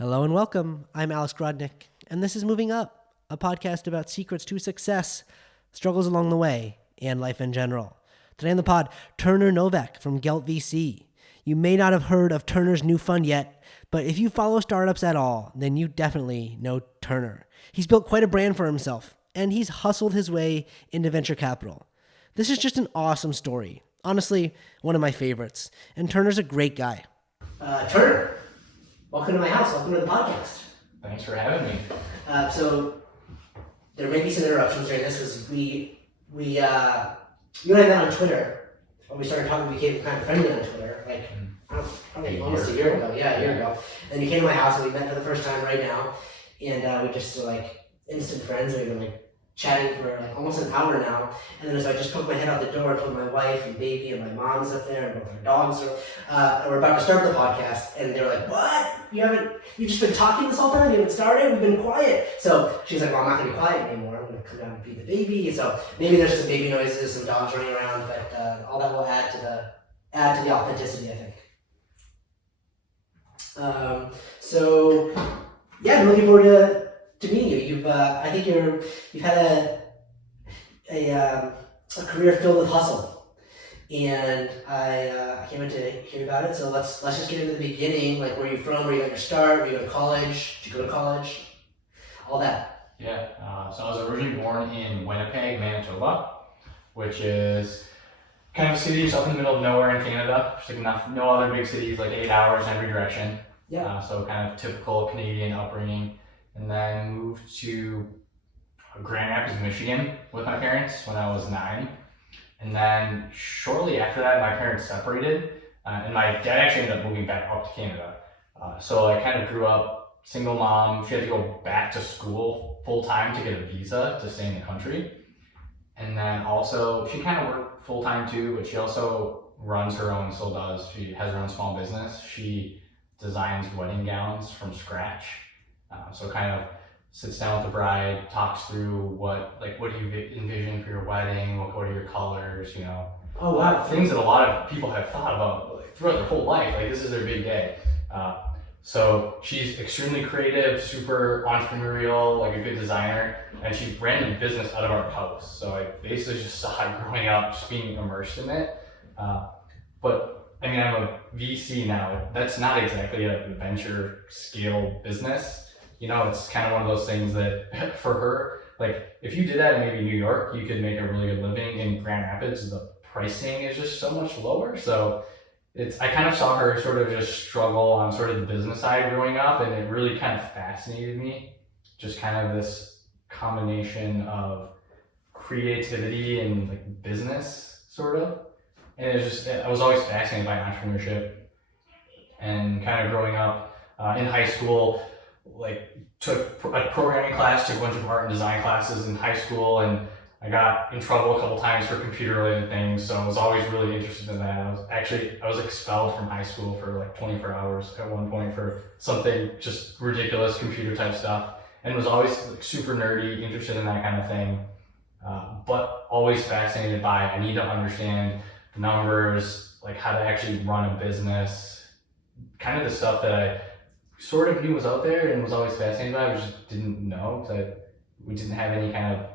Hello and welcome. I'm Alex Grodnick, and this is Moving Up, a podcast about secrets to success, struggles along the way, and life in general. Today on the pod, Turner Novak from Gelt VC. You may not have heard of Turner's new fund yet, but if you follow startups at all, then you definitely know Turner. He's built quite a brand for himself, and he's hustled his way into venture capital. This is just an awesome story. Honestly, one of my favorites. And Turner's a great guy. Turner, welcome to my house. Welcome to the podcast. Thanks for having me. So there may be some interruptions during this because you and I met on Twitter. When we started talking, we became kind of friendly on Twitter, probably almost a year ago. Yeah, a year ago. And you came to my house and we met for the first time right now. And we just were instant friends. We've been chatting for almost an hour now. And then so I just poked my head out the door, told my wife and baby and my mom's up there and both our dogs are, and we're about to start the podcast. And they were like, "What? You've just been talking this whole time? You haven't started? We've been quiet." So she's like, "Well, I'm not gonna be quiet anymore. I'm gonna come down and feed the baby." So maybe there's some baby noises, some dogs running around, but all that will add to the authenticity, I think. I'm looking forward to meeting you. I think you've had a career filled with hustle, and I can't wait to hear about it. So let's just get into the beginning. Where are you from? Where you got your start? Where you go to college? Did you go to college? All that. Yeah. So I was originally born in Winnipeg, Manitoba, which is kind of a city just up in the middle of nowhere in Canada. There's no other big cities, 8 hours in every direction. Yeah. So kind of typical Canadian upbringing. And then moved to Grand Rapids, Michigan with my parents when I was 9. And then shortly after that, my parents separated, and my dad actually ended up moving back up to Canada. So I kind of grew up single mom. She had to go back to school full time to get a visa to stay in the country. And then also, she kind of worked full time too, but she also runs her own, still does. She has her own small business. She designs wedding gowns from scratch. So kind of sits down with the bride, talks through what do you envision for your wedding, what are your colors, Oh wow. Things that a lot of people have thought about throughout their whole life. This is their big day. So she's extremely creative, super entrepreneurial, a good designer, and she ran a business out of our house. So I basically just saw it growing up, just being immersed in it. But I'm a VC now. That's not exactly a venture scale business. It's kind of one of those things that for her, if you did that in maybe New York, you could make a really good living. In Grand Rapids, the pricing is just so much lower. So I kind of saw her sort of just struggle on sort of the business side growing up, and it really kind of fascinated me. Just kind of this combination of creativity and business sort of. And I was always fascinated by entrepreneurship, and kind of growing up in high school, took a programming class, took a bunch of art and design classes in high school, and I got in trouble a couple times for computer related things. So I was always really interested in that. I was expelled from high school for 24 hours at one point for something just ridiculous computer type stuff, and was always super nerdy, interested in that kind of thing, but always fascinated by I need to understand the numbers, how to actually run a business, kind of the stuff that I sort of knew was out there and was always fascinated by. I just didn't know because we didn't have any kind of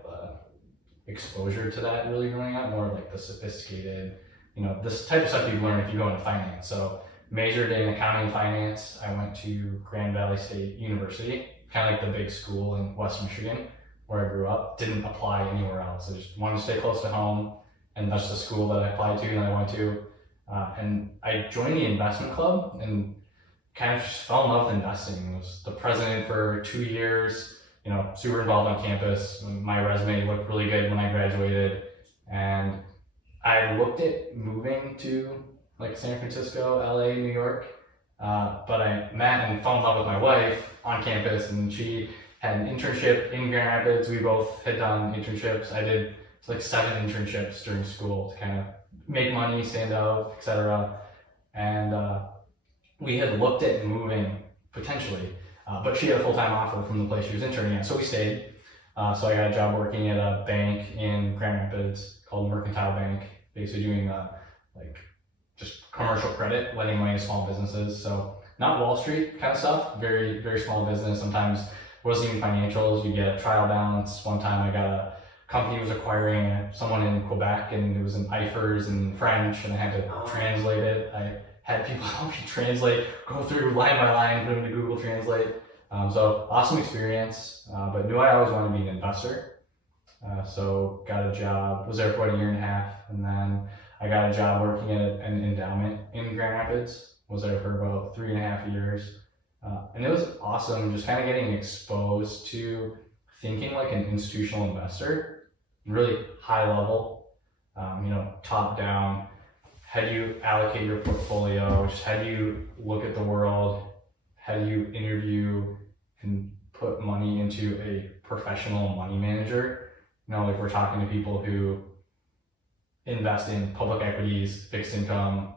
exposure to that really growing up, more the sophisticated, this type of stuff you learn if you go into finance. So majored in accounting and finance. I went to Grand Valley State University, kind of the big school in West Michigan where I grew up. Didn't apply anywhere else. I just wanted to stay close to home, and that's the school that I applied to and I went to. And I joined the investment club and kind of just fell in love with investing. I was the president for 2 years, super involved on campus. My resume looked really good when I graduated, and I looked at moving to San Francisco, LA, New York, but I met and fell in love with my wife on campus, and she had an internship in Grand Rapids. We both had done internships. I did 7 internships during school to kind of make money, stand out, etc. And we had looked at moving potentially, but she had a full-time offer from the place she was interning at, so we stayed. So I got a job working at a bank in Grand Rapids called Mercantile Bank, basically doing just commercial credit, lending money to small businesses. So not Wall Street kind of stuff, very, very small business. Sometimes it wasn't even financials. You get a trial balance. One time I got a company was acquiring someone in Quebec, and it was in IFRS and French, and I had to translate it. I had people help me translate, go through line by line, put them into Google Translate. So awesome experience, but knew I always wanted to be an investor. So got a job, was there for about 1.5 years, and then I got a job working at an endowment in Grand Rapids. Was there for about 3.5 years. And it was awesome just kind of getting exposed to thinking like an institutional investor, really high level, top down. How do you allocate your portfolio? Just how do you look at the world? How do you interview and put money into a professional money manager? Like we're talking to people who invest in public equities, fixed income,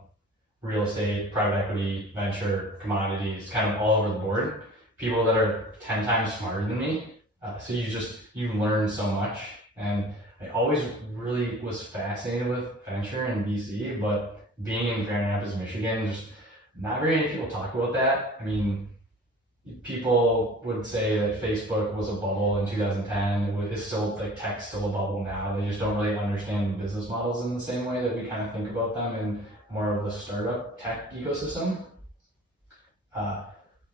real estate, private equity, venture, commodities, kind of all over the board. People that are 10 times smarter than me. So you learn so much. And I always really was fascinated with venture and VC, but being in Grand Rapids, Michigan, just not very many people talk about that. I mean, people would say that Facebook was a bubble in 2010. It's still, like, tech's still a bubble now. They just don't really understand the business models in the same way that we kind of think about them in more of the startup tech ecosystem.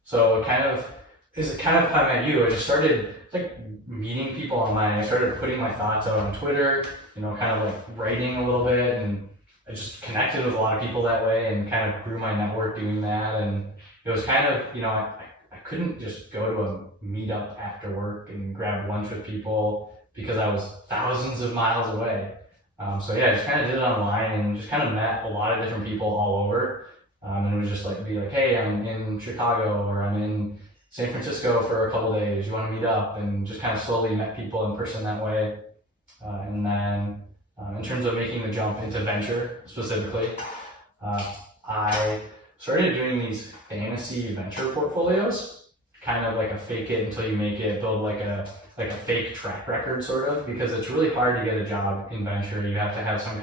So it kind of how I met you. I just started like meeting people online. I started putting my thoughts out on Twitter, kind of like writing a little bit, and I just connected with a lot of people that way and kind of grew my network doing that. And it was kind of, I couldn't just go to a meetup after work and grab lunch with people because I was thousands of miles away. I just kind of did it online and just kind of met a lot of different people all over. And it was just like, be like, hey, I'm in Chicago or I'm in San Francisco for a couple days. You want to meet up? And just kind of slowly met people in person that way. And then in terms of making the jump into venture specifically, I started doing these fantasy venture portfolios, kind of like a fake it until you make it, build like a fake track record sort of, because it's really hard to get a job in venture. You have to have something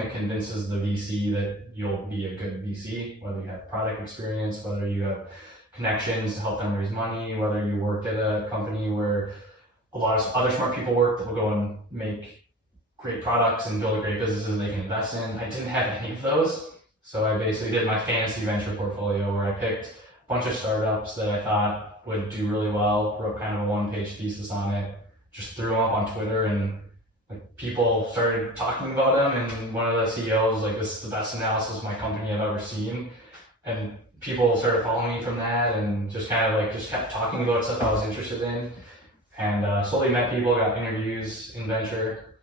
that convinces the VC that you'll be a good VC, whether you have product experience, whether you have connections to help them raise money, whether you worked at a company where a lot of other smart people work that will go and make great products and build great businesses they can invest in. I didn't have any of those. So I basically did my fantasy venture portfolio where I picked a bunch of startups that I thought would do really well, wrote kind of a one-page thesis on it, just threw them up on Twitter, and like people started talking about them, and one of the CEOs was like, this is the best analysis of my company I've ever seen. And people started following me from that and just kept talking about stuff I was interested in, and slowly met people, got interviews in venture,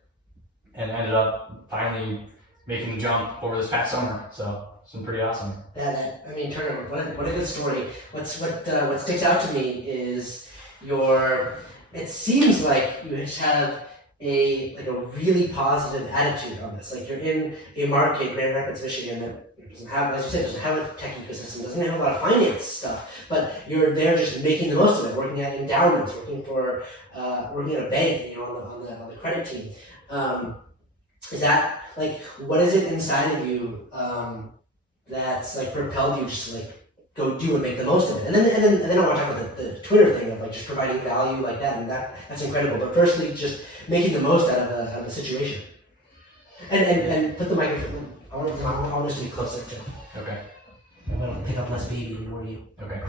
and ended up finally making the jump over this past summer. So it's been pretty awesome. Turner, what a good story. What sticks out to me is it seems like you just have a really positive attitude on this. Like, you're in a market, Grand Rapids, Michigan, that doesn't have, as you said, doesn't have a tech ecosystem, doesn't have a lot of finance stuff, but you're there just making the most of it, working at endowments, working at a bank, on the credit team. Is that what is it inside of you that's propelled you just to go do and make the most of it? And then I want to talk about the Twitter thing of just providing value like that, and that's incredible. But firstly, just making the most out of the situation. And put the microphone. I want us to be closer too. Okay. I'm gonna pick up less baby and more you. Okay.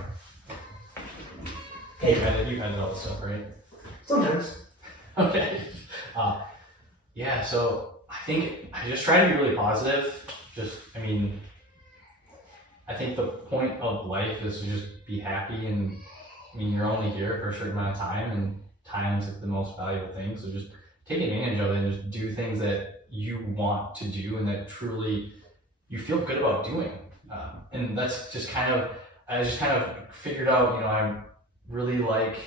Okay. You edited all this stuff, right? Sometimes. Okay. So I think I just try to be really positive. I think the point of life is to just be happy, and you're only here for a certain amount of time, and time's the most valuable thing. So just take advantage of it and just do things that you want to do and that truly you feel good about doing. And that's just I just figured out, I really like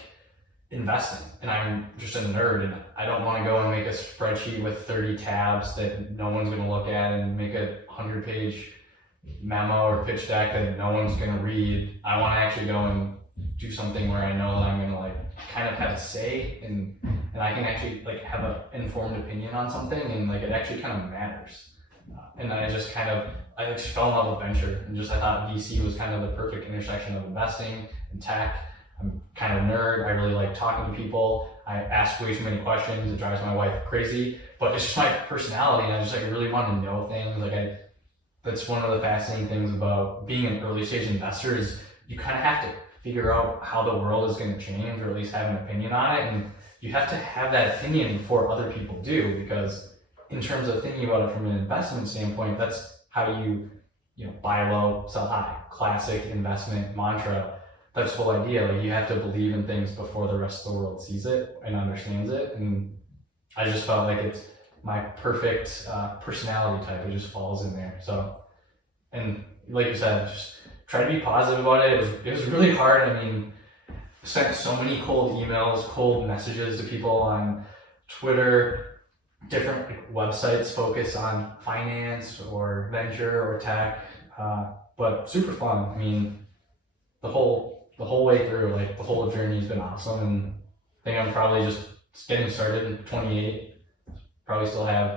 investing, and I'm just a nerd, and I don't want to go and make a spreadsheet with 30 tabs that no one's going to look at and make a 100-page memo or pitch deck that no one's going to read. I want to actually go and do something where I know that I'm going to kind of have a say, and I can actually have an informed opinion on something, and it actually kind of matters. And then I just fell in love with venture, and I thought VC was kind of the perfect intersection of investing and tech. I'm kind of a nerd. I really like talking to people. I ask way too many questions. It drives my wife crazy, but it's just my personality, and I just really want to know things. That's one of the fascinating things about being an early stage investor is you kind of have to figure out how the world is going to change, or at least have an opinion on it, and you have to have that opinion before other people do, because in terms of thinking about it from an investment standpoint, that's how you buy low, sell high, classic investment mantra. That's the whole idea. You have to believe in things before the rest of the world sees it and understands it. And I just felt like it's my perfect personality type. It just falls in there. So, and like you said, just try to be positive about it. It was really hard. I mean, sent so many cold emails, cold messages to people on Twitter. Different websites focus on finance or venture or tech, but super fun. I mean, the whole way through, the whole journey has been awesome, and I think I'm probably just getting started at 28. Probably still have,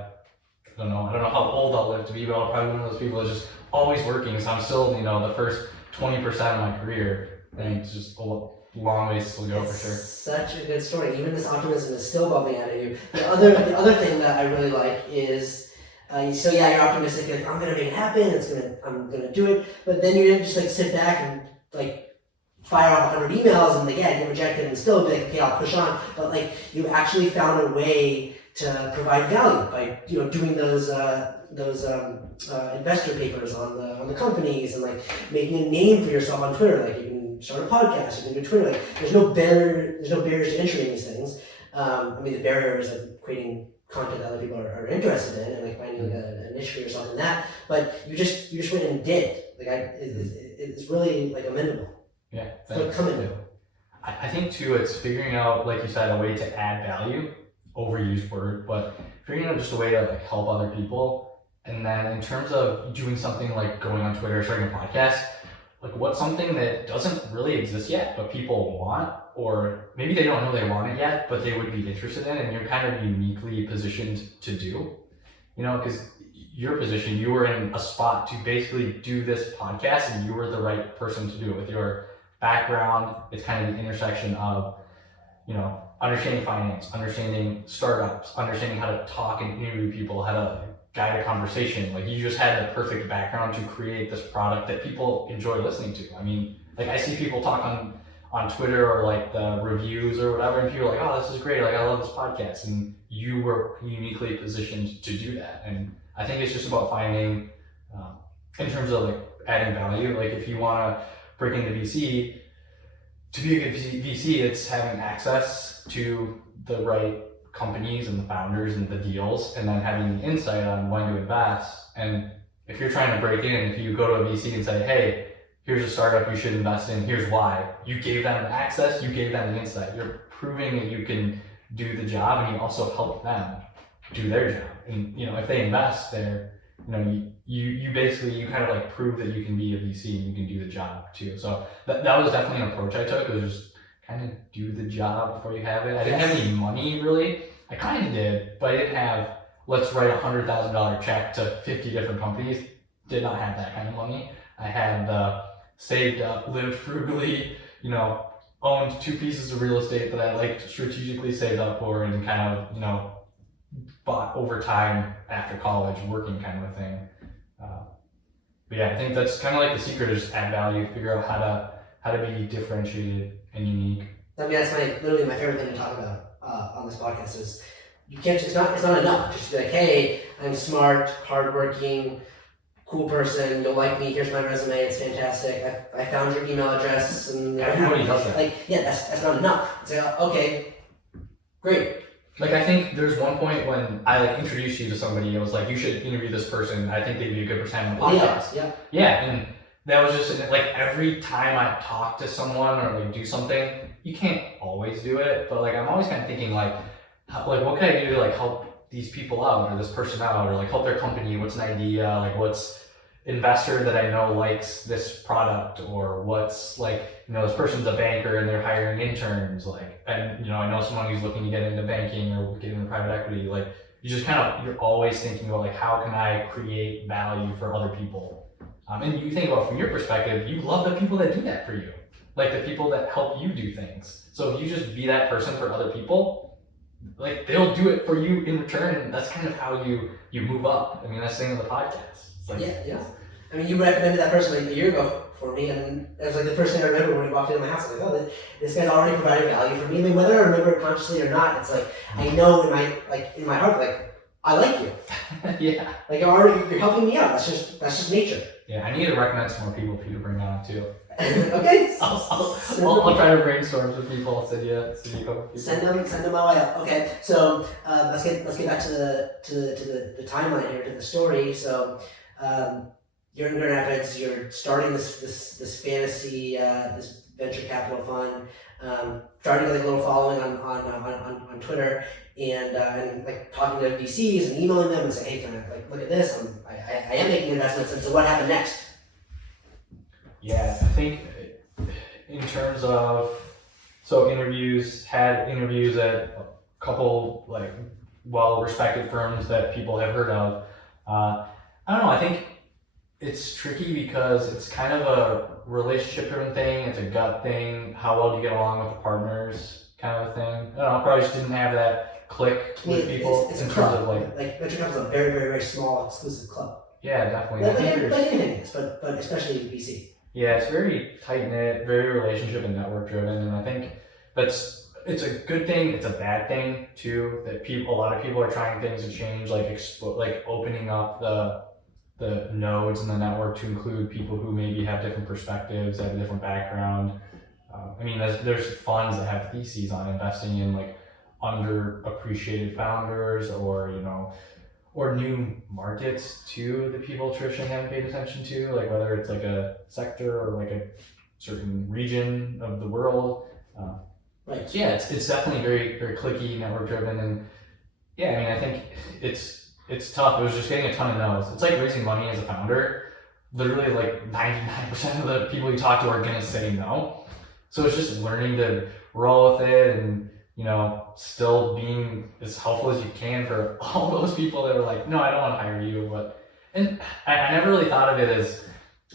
I don't know how old I'll live to be, but I'll probably be one of those people that's just always working. So I'm still, the first 20% of my career, and it's just a long ways to go for sure. Such a good story. Even this optimism is still bubbling out of you. The other thing that I really like is, so yeah, you're optimistic. You're like, I'm gonna make it happen. I'm gonna do it. But then you didn't just sit back and fire off 100 emails and get rejected and still be like, okay, I'll push on. But you actually found a way to provide value by doing those investor papers on the companies, and making a name for yourself on Twitter. You can start a podcast, you can do Twitter. There's no barriers to entry in these things. The barrier is creating content that other people are interested in, and finding a niche for yourself in that. But you just went and did. It's really amenable. Yeah, commendable. I think too, it's figuring out, like you said, a way to add value. Overused word, but figuring out just a way to help other people. And then in terms of doing something like going on Twitter, starting a podcast, what's something that doesn't really exist yet, but people want, or maybe they don't know they want it yet, but they would be interested in, and you're kind of uniquely positioned to do, because your position, you were in a spot to basically do this podcast, and you were the right person to do it with your background. It's kind of the intersection of, understanding finance, understanding startups, understanding how to talk and interview people, how to guide a conversation. You just had the perfect background to create this product that people enjoy listening to. I see people talk on Twitter or the reviews or whatever, and people are like, oh, this is great. I love this podcast. And you were uniquely positioned to do that. And I think it's just about finding, in terms of adding value, if you want to break into VC, to be a good VC, it's having access to the right companies and the founders and the deals, and then having the insight on when to invest. And if you're trying to break in, if you go to a VC and say, hey, here's a startup you should invest in, here's why, you gave them the access, you gave them the insight. You're proving that you can do the job, and you also help them do their job. And if they invest there, you basically kind of prove that you can be a VC and you can do the job too. So that was definitely an approach I took. It was just kind of do the job before you have it. I didn't have any money really. I kind of did, but I didn't have, let's write $100,000 check to 50 different companies. Did not have that kind of money. I had saved up, lived frugally, owned 2 pieces of real estate that I strategically saved up for, and kind of, bought over time after college, working kind of a thing. But yeah, I think that's kind of the secret, is just add value, figure out how to be differentiated and unique. That's literally my favorite thing to talk about on this podcast is you can't. It's not enough just to be hey, I'm smart, hardworking, cool person. You'll like me. Here's my resume. It's fantastic. I found your email address, and everybody does that. That's not enough. It's okay, great. I think there's one point when I introduced you to somebody, I was you should interview this person. I think they'd be a good person on the podcast. Yeah, and that was just every time I talk to someone or do something, you can't always do it, but I'm always kind of thinking what can I do to help these people out, or this person out, or help their company? What's an idea? What's investor that I know likes this product, or what's this person's a banker and they're hiring interns, and I know someone who's looking to get into banking or get into private equity. you just you're always thinking about like, how can I create value for other people? And you think about from your perspective, you love the people that do that for you, like the people that help you do things. So if you just be that person for other people, like they'll do it for you in return, and that's kind of how you move up. I mean, that's the thing of the podcast. It's like, yeah. I mean, you recommended that person like a year ago for me, and it was like the first thing I remember when we walked into my house. I was like, oh, this guy's already provided value for me. I mean, whether I remember it consciously or not, it's like I know in my heart, like I like you. Yeah. Like you're helping me out. That's just nature. Yeah, I need to recommend some more people for you to bring on too. Okay. I'll try to brainstorm with people. I'll send you a couple people. Send them my way. Okay. So let's get back to the timeline here, to the story. So you're in Grand Rapids. You're starting this fantasy this venture capital fund. Starting to get like a little following on Twitter, and like talking to VCs and emailing them and saying, hey, can I like look at this? I am making investments. And so what happened next? Yeah, I think in terms of had interviews at a couple like well-respected firms that people have heard of. I don't know. I think it's tricky because it's kind of a relationship-driven thing. It's a gut thing. How well do you get along with the partners, kind of a thing. I don't know. I probably just didn't have that click with people it's in a terms club. of like venture capital is a very, very, very small exclusive club. Yeah, definitely. Like anything is, but especially in VC. Yeah, it's very tight-knit, very relationship and network driven, and I think it's a good thing, it's a bad thing too, that a lot of people are trying things to change, like opening up the nodes in the network to include people who maybe have different perspectives, have a different background. I mean, there's funds that have theses on investing in like underappreciated founders, or new markets too that people traditionally haven't paid attention to, like whether it's like a sector or like a certain region of the world. Right. So yeah, it's definitely very, very clicky, network driven, and yeah, I mean, I think it's tough. It was just getting a ton of no's. It's like raising money as a founder. Literally, like 99% of the people you talk to are gonna say no. So it's just learning to roll with it and still being as helpful as you can for all those people that are like, no, I don't want to hire you. And I never really thought of it as,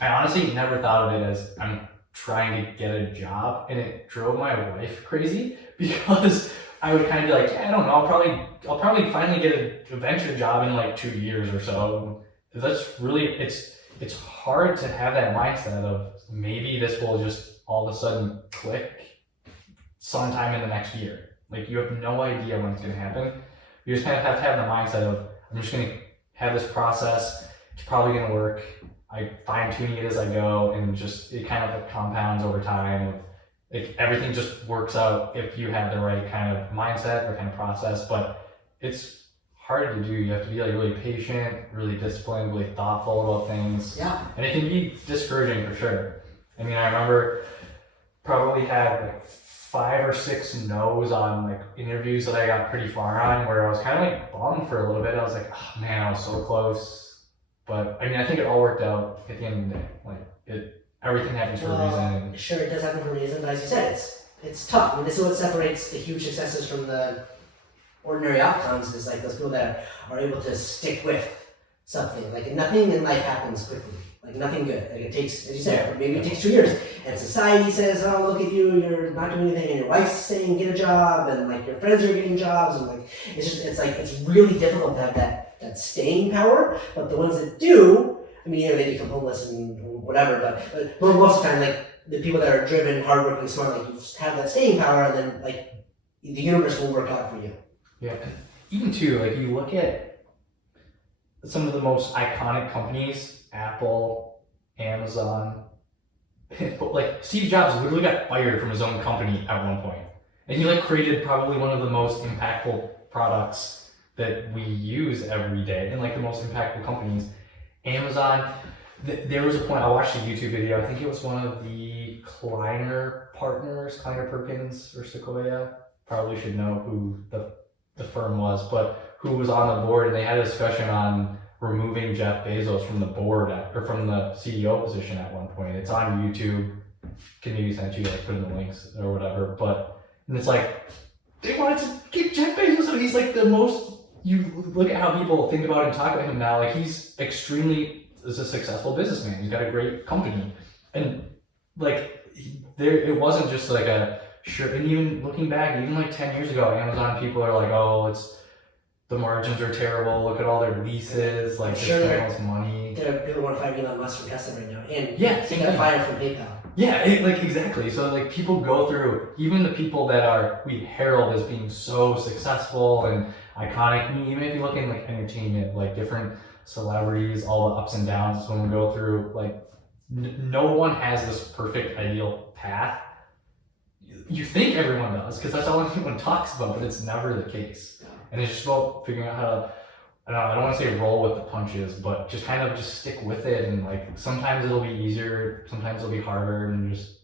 I honestly never thought of it as I'm trying to get a job, and it drove my wife crazy because I would kind of be like, yeah, I don't know, I'll probably finally get a venture job in like 2 years or so. That's really, it's hard to have that mindset of maybe this will just all of a sudden click sometime in the next year. Like you have no idea when it's going to happen. You just kind of have to have the mindset of, I'm just going to have this process. It's probably going to work. I fine tuning it as I go, and it kind of compounds over time. Like everything just works out if you have the right kind of mindset or kind of process. But it's hard to do. You have to be like really patient, really disciplined, really thoughtful about things. Yeah. And it can be discouraging for sure. I mean, I remember probably had like 5 or 6 no's on like interviews that I got pretty far on, where I was kind of like bummed for a little bit. I was like, oh man, I was so close. But I mean, I think it all worked out at the end of the day. Like everything happens for a reason. Sure, it does happen for a reason, but as you said, it's tough. I mean, this is what separates the huge successes from the ordinary outcomes, is like those people that are able to stick with something. Like nothing in life happens quickly. Like nothing good. Like it takes, as you said, maybe it takes 2 years. And society says, oh, look at you, you're not doing anything. And your wife's saying, get a job. And like your friends are getting jobs. And like, it's really difficult to have that staying power. But the ones that do, I mean, they become homeless and whatever. But most of the time, like the people that are driven, hardworking, smart, like you have that staying power, and then like the universe will work out for you. Yeah. Even too, like you look at some of the most iconic companies, Apple, Amazon, like Steve Jobs literally got fired from his own company at one point. And he like created probably one of the most impactful products that we use every day, and like the most impactful companies. Amazon, there was a point, I watched a YouTube video, I think it was one of the Kleiner partners, Kleiner Perkins or Sequoia, probably should know who the firm was, but who was on the board, and they had a discussion on removing Jeff Bezos from the board or from the CEO position at one point. It's on YouTube. Can maybe send you, like put in the links or whatever. And it's like they wanted to keep Jeff Bezos, and he's like the most you look at how people think about and talk about him now, like he's extremely is a successful businessman. He's got a great company, and like it wasn't just like a sure. And even looking back, even like 10 years ago, Amazon people are like, oh, it's the margins are terrible. Look at all their leases, like Sure, they're spending all this money. People want to find Elon Musk from Tesla right now, and Yeah, he got fired from PayPal. Yeah, like exactly. So like people go through, even the people that we herald as being so successful and iconic. I mean, even if you look in like entertainment, like different celebrities, all the ups and downs when we go through, like no one has this perfect ideal path. You think everyone does because that's all anyone talks about, but it's never the case. And it's just about figuring out how to, I don't want to say roll with the punches, but just kind of just stick with it. And like sometimes it'll be easier, sometimes it'll be harder, and just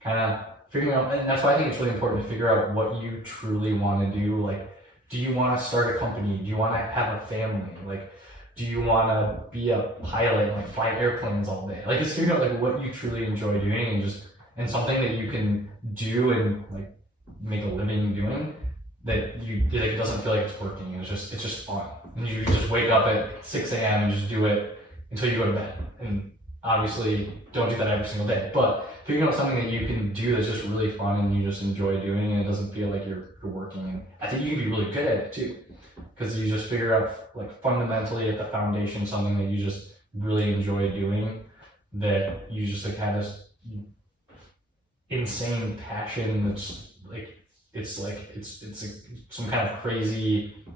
kind of figuring out. And that's why I think it's really important to figure out what you truly want to do. Like, do you want to start a company? Do you want to have a family? Like, do you want to be a pilot, like fly airplanes all day? Like, just figure out like what you truly enjoy doing, and something that you can do and like make a living doing. That you like, it doesn't feel like it's working. It's just fun, and you just wake up at 6 a.m. and just do it until you go to bed. And obviously, don't do that every single day. But figuring out something that you can do that's just really fun and you just enjoy doing, and it doesn't feel like you're working. And I think you can be really good at it too, because you just figure out like fundamentally at the foundation something that you just really enjoy doing. That you just like have this insane passion that's like. It's some kind of crazy.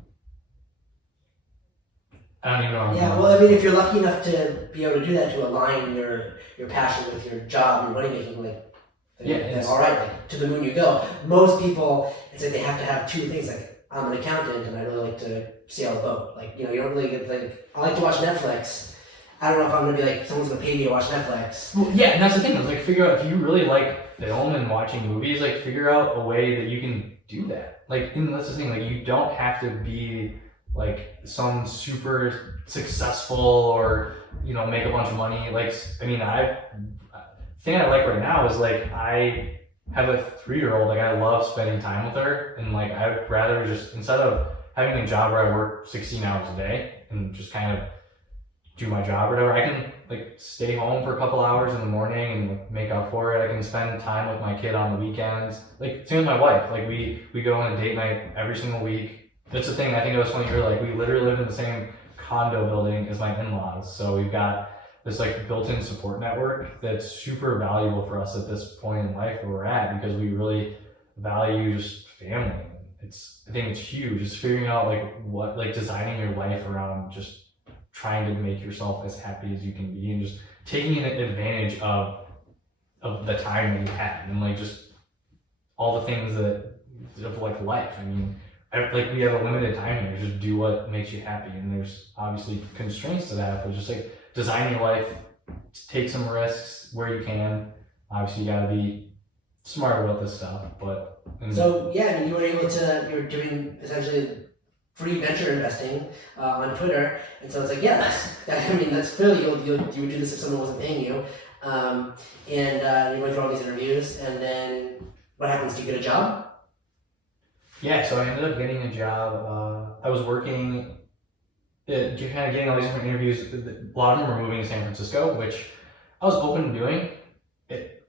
I don't even know. Yeah, well, I mean, if you're lucky enough to be able to do that, to align your passion with your job, your money making, then all right, like to the moon you go. Most people, it's like they have to have two things. Like, I'm an accountant, and I really like to sail a boat. Like, you don't really get like. I like to watch Netflix. I don't know if I'm gonna be like someone's gonna pay me to watch Netflix. Well, yeah, and that's the thing. It's like figure out if you really like film and watching movies. Like figure out a way that you can do that. Like, and that's the thing. Like you don't have to be like some super successful or make a bunch of money. Like I mean, thing I like right now is like I have a 3-year-old. Like I love spending time with her, and like I'd rather just instead of having a job where I work 16 hours a day and just kind of do my job or whatever, I can like stay home for a couple hours in the morning and like, make up for it. I can spend time with my kid on the weekends. Like same with my wife. Like we go on a date night every single week. That's the thing. I think it was funny. You're like, we literally live in the same condo building as my in-laws. So we've got this like built-in support network that's super valuable for us at this point in life where we're at, because we really value just family. I think it's huge. It's figuring out like designing your life around just trying to make yourself as happy as you can be, and just taking advantage of the time that you have, and like just all the things of like life. I mean, we have a limited time here. Just do what makes you happy, and there's obviously constraints to that, but just like design your life, take some risks where you can. Obviously, you gotta be smart about this stuff, but so yeah, I mean, you're doing essentially free venture investing on Twitter, and so it's like, yeah, that's clearly you would do this if someone wasn't paying you, and you went through all these interviews, and then what happens? Do you get a job? Yeah, so I ended up getting a job. I was working, kind of getting all these different interviews. A lot of them were moving to San Francisco, which I was open to doing.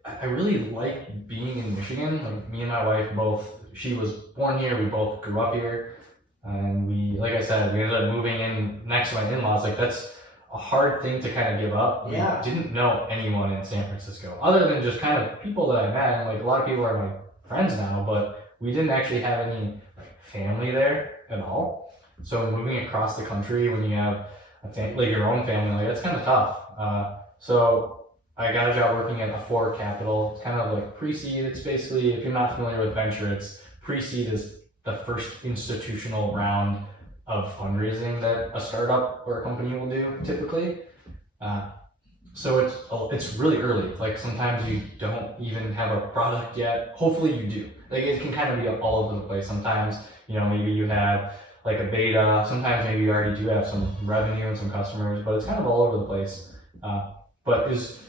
I really like being in Michigan. Like me and my wife both. She was born here. We both grew up here. And we, like I said, we ended up moving in next to my in-laws. Like that's a hard thing to kind of give up. Yeah. We didn't know anyone in San Francisco other than just kind of people that I met. And like a lot of people are my friends now, but we didn't actually have any like family there at all. So moving across the country when you have like your own family, like that's kind of tough. So I got a job working at a Four Capital. It's kind of like pre-seed. It's basically, if you're not familiar with venture, it's pre-seed is the first institutional round of fundraising that a startup or a company will do typically. So it's really early. Like sometimes you don't even have a product yet. Hopefully you do. Like it can kind of be all over the place. Sometimes, maybe you have like a beta. Sometimes maybe you already do have some revenue and some customers, but it's kind of all over the place. But it's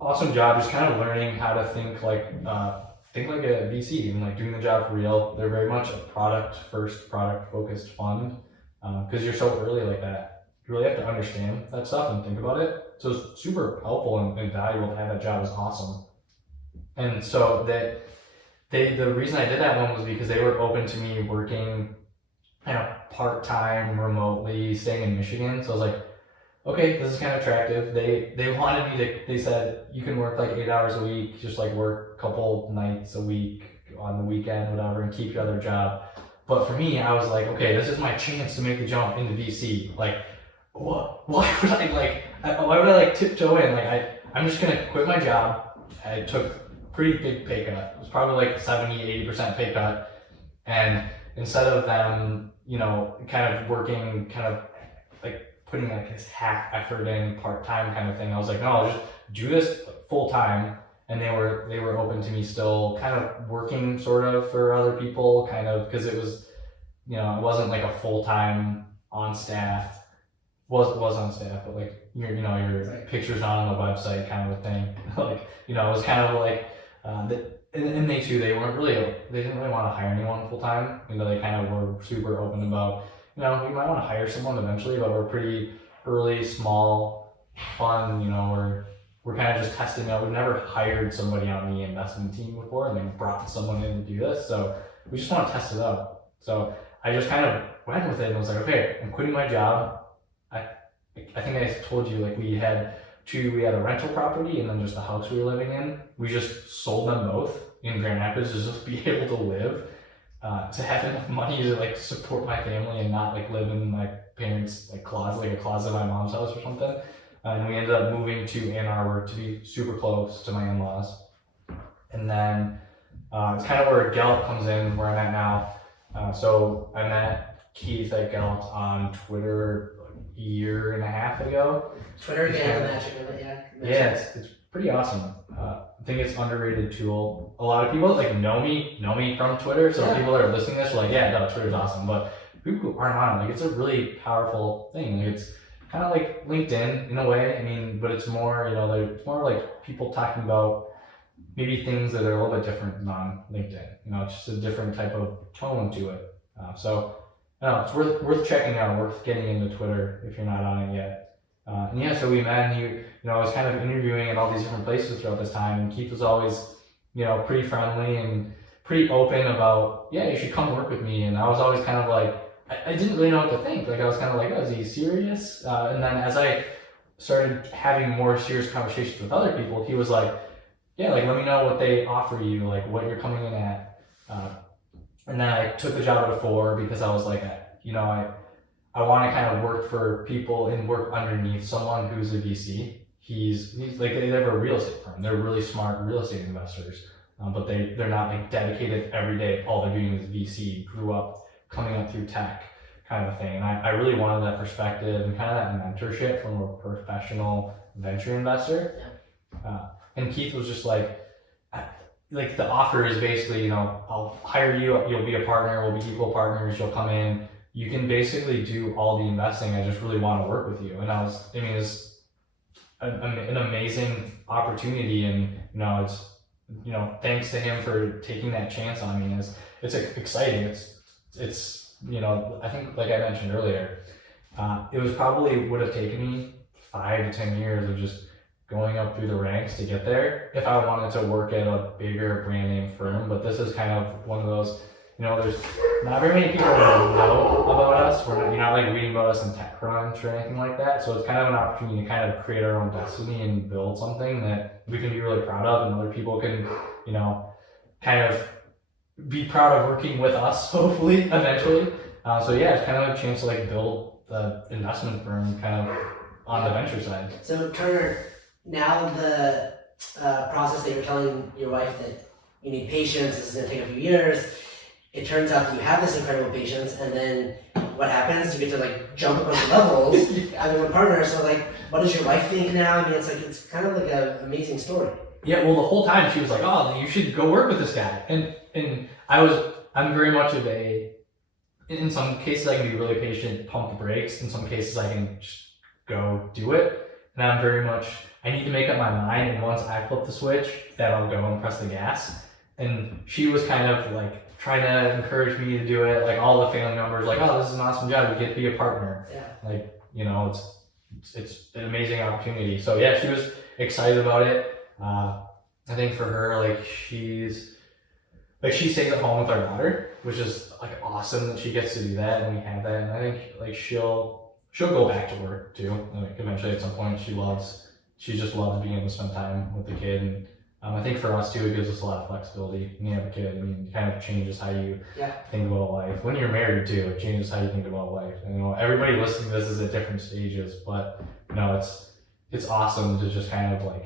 awesome job just kind of learning how to think like a VC and like doing the job for real. They're very much a product focused fund. because you're so early like that. You really have to understand that stuff and think about it. So it's super helpful and valuable to have that job. Is awesome. And so the reason I did that one was because they were open to me working part-time remotely, staying in Michigan. So I was like, okay, this is kind of attractive. They wanted me to, they said, you can work like 8 hours a week, just like work a couple nights a week on the weekend, whatever, and keep your other job. But for me, I was like, okay, this is my chance to make the jump into VC. Like, why would I tiptoe in? Like, I'm just gonna quit my job. I took a pretty big pay cut. It was probably like 70-80% pay cut. And instead of them, kind of working, kind of like putting like this half effort in, part-time kind of thing, I was like, no, I'll just do this full-time. And they were open to me still kind of working sort of for other people, kind of, because it was, it wasn't like a full-time on staff. Was on staff, but like your pictures not on the website kind of a thing. Like, it was kind of like and they too, they didn't really want to hire anyone full time. They kind of were super open about, we might want to hire someone eventually, but we're pretty early, small, fun. We're kind of just testing out. We've never hired somebody on the investment team before, and then brought someone in to do this. So we just want to test it out. So I just kind of went with it and was like, okay, I'm quitting my job. I think I told you, like, we had a rental property and then just the house we were living in. We just sold them both in Grand Rapids to just be able to live, to have enough money to like support my family and not like live in my parents' like closet, like a closet in my mom's house or something. And we ended up moving to Ann Arbor to be super close to my in-laws. And then it's kind of where Gelt comes in, where I'm at now. So I met Keith at Gelt on Twitter a year and a half ago. Twitter again, yeah, it's pretty awesome. I think it's an underrated tool. A lot of people like know me from Twitter, so people that are listening to this are like, yeah, no, Twitter's awesome. But people who aren't on it, like, it's a really powerful thing. Like, it's kind of like LinkedIn in a way. But it's more, it's more like people talking about maybe things that are a little bit different than on LinkedIn. It's just a different type of tone to it. So it's worth checking out, worth getting into Twitter if you're not on it yet. So we met, and I was kind of interviewing at all these different places throughout this time, and Keith was always, pretty friendly and pretty open about, yeah, you should come work with me. And I was always kind of like, I didn't really know what to think. Like, I was kind of like, oh, is he serious? And then as I started having more serious conversations with other people, he was like, yeah, like, let me know what they offer you, like what you're coming in at. And then I took the job at a 4 because I was like, I want to kind of work for people and work underneath someone who's a VC. He's like, they have a real estate firm. They're really smart real estate investors, but they're not like dedicated every day. All they're doing is VC, grew up coming up through tech kind of thing. And I really wanted that perspective and kind of that mentorship from a professional venture investor. And Keith was just like the offer is basically, I'll hire you, you'll be a partner, we'll be equal partners, you'll come in, you can basically do all the investing, I just really want to work with you. And it's an amazing opportunity, and it's thanks to him for taking that chance on me. It's exciting. It's I think, like I mentioned earlier, it was probably would have taken me 5 to 10 years of just going up through the ranks to get there if I wanted to work at a bigger brand name firm. But this is kind of one of those, there's not very many people who know about us. You're not like reading about us in TechCrunch or anything like that. So it's kind of an opportunity to kind of create our own destiny and build something that we can be really proud of, and other people can, kind of be proud of working with us, hopefully, eventually. It's kind of a chance to like build the investment firm kind of on the venture side. So Turner, now the process that you're telling your wife that you need patience, this is going to take a few years, it turns out that you have this incredible patience, and then what happens? You get to like jump a bunch of levels as one partner. So like, what does your wife think now? It's kind of like an amazing story. Yeah, well, the whole time she was like, oh, you should go work with this guy. And I'm very much of in some cases I can be really patient, pump the brakes. In some cases I can just go do it. And I'm very much, I need to make up my mind, and once I flip the switch, that I'll go and press the gas. And she was kind of like trying to encourage me to do it. Like all the family members, like, oh, this is an awesome job. You get to be a partner. Yeah. Like, you know, it's an amazing opportunity. So yeah, she was excited about it. I think for her, like she stays at home with our daughter, which is like awesome that she gets to do that and we have that. And I think like she'll go back to work too. Like eventually at some point she just loves being able to spend time with the kid. And I think for us too, it gives us a lot of flexibility when you have a kid. I mean, it kind of changes how you think about life. When you're married too, it changes how you think about life. And, you know, everybody listening to this is at different stages, but you know, it's awesome to just kind of like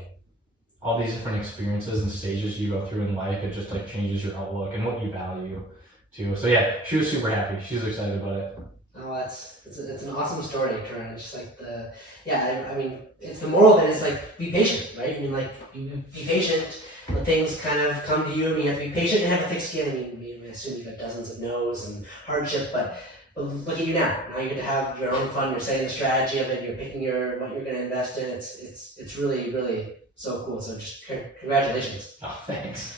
all these different experiences and stages you go through in life. It just like changes your outlook and what you value too. So yeah, she was super happy. She was excited about it. Oh, it's an awesome story, Karen. It's just like I mean, it's the moral of it is like be patient, right? I mean, like you be patient when things kind of come to you. I mean, you have to be patient and have a thick skin. I mean, I assume you've got dozens of no's and hardship, but look at you now. Now you get to have your own fun. You're setting the strategy of it. You're picking what you're going to invest in. It's really, really so cool. So just congratulations. Oh, thanks.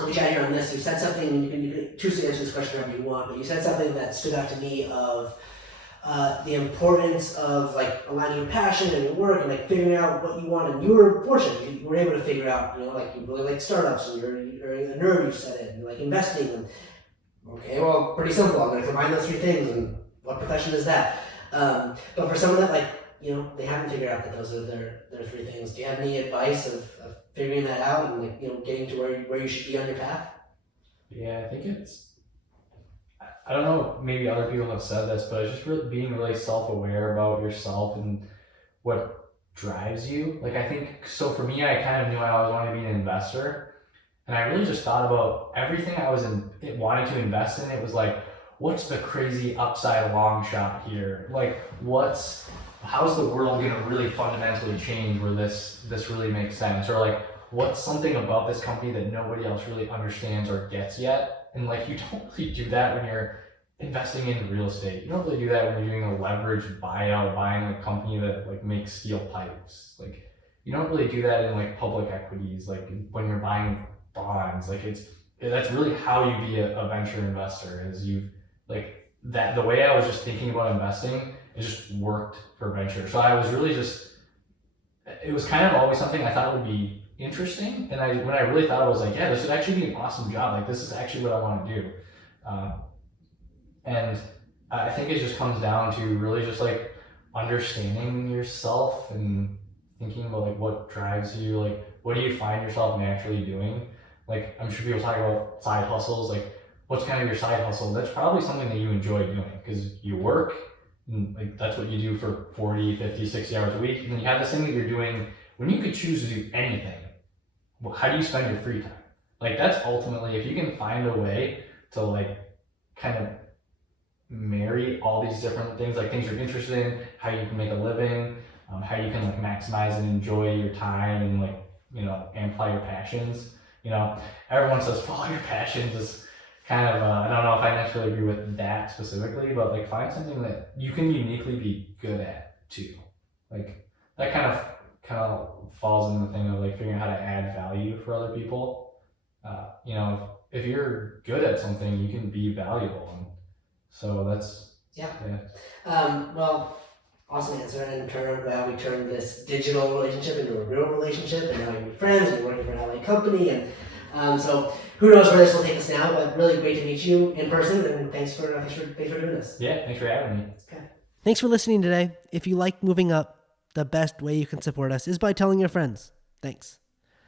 Let me chat here on this. You said something, you can choose to answer this question however you want, but you said something that stood out to me of the importance of like aligning your passion and your work and like figuring out what you want. And you were fortunate, you were able to figure out, you know, like you really like startups and you're a nerd, you said it, and you like investing. And okay, well, pretty simple. I'm going to combine those three things, and what profession is that? But for someone that like, you know, they haven't figured out that those are their three things, do you have any advice of figuring that out and like, you know, getting to where you should be on your path? Yeah, I think I don't know, maybe other people have said this, but it's just really being really self-aware about yourself and what drives you. Like I think, so for me, I kind of knew I always wanted to be an investor, and I really just thought about everything I was wanted to invest in. It was like, what's the crazy upside long shot here? Like how's the world going to really fundamentally change where this really makes sense? Or like, what's something about this company that nobody else really understands or gets yet? And like, you don't really do that when you're investing in real estate. You don't really do that when you're doing a leveraged buyout, buying a company that like makes steel pipes. Like, you don't really do that in like public equities, like when you're buying bonds. Like that's really how you be a venture investor, is you like that. The way I was just thinking about investing, it just worked for venture. So I was really it was kind of always something I thought would be interesting. And when I really thought, I was like, yeah, this would actually be an awesome job. Like this is actually what I want to do. And I think it just comes down to really just like understanding yourself and thinking about like what drives you, like what do you find yourself naturally doing? Like I'm sure people talk about side hustles, like what's kind of your side hustle? That's probably something that you enjoy doing because you work, and like that's what you do for 40, 50, 60 hours a week. And then you have this thing that you're doing when you could choose to do anything. Well, how do you spend your free time? Like that's ultimately, if you can find a way to like kind of marry all these different things, like things you're interested in, how you can make a living, how you can like maximize and enjoy your time and like, you know, amplify your passions. You know, everyone says follow your passions is kind of, I don't know if I necessarily agree with that specifically, but like find something that you can uniquely be good at too. Like that kind of falls in the thing of like figuring out how to add value for other people. You know, if you're good at something, you can be valuable. And so that's, yeah. Well, awesome answer. And in turn, I'm glad we turned this digital relationship into a real relationship, and now you're friends and you're working for an LA company. And so who knows where this will take us now, but really great to meet you in person, and thanks for doing this. Yeah, thanks for having me. Okay. Thanks for listening today. If you like moving up, the best way you can support us is by telling your friends. Thanks.